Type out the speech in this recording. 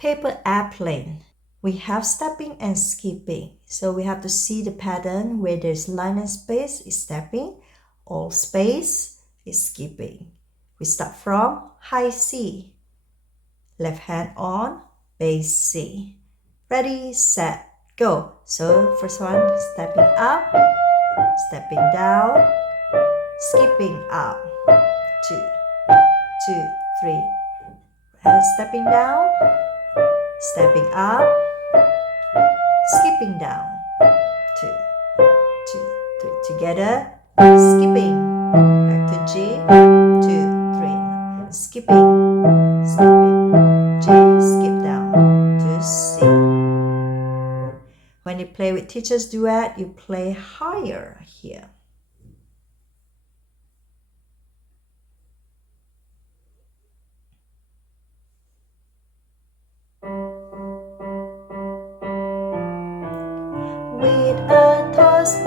Paper airplane. We have stepping and skipping. So we have to see the pattern where there's line and space is stepping, all space is skipping. We start from high C. Left hand on, base C. Ready, set, go. So first one, stepping up, stepping down, skipping up. 2, 2, 3. And stepping down, stepping up, skipping down. 2, 2, 3. Together, skipping. Back to G, 2, 3. Skipping, skipping. G, skip down to C. When you play with teacher's duet, you play higher here. With a toast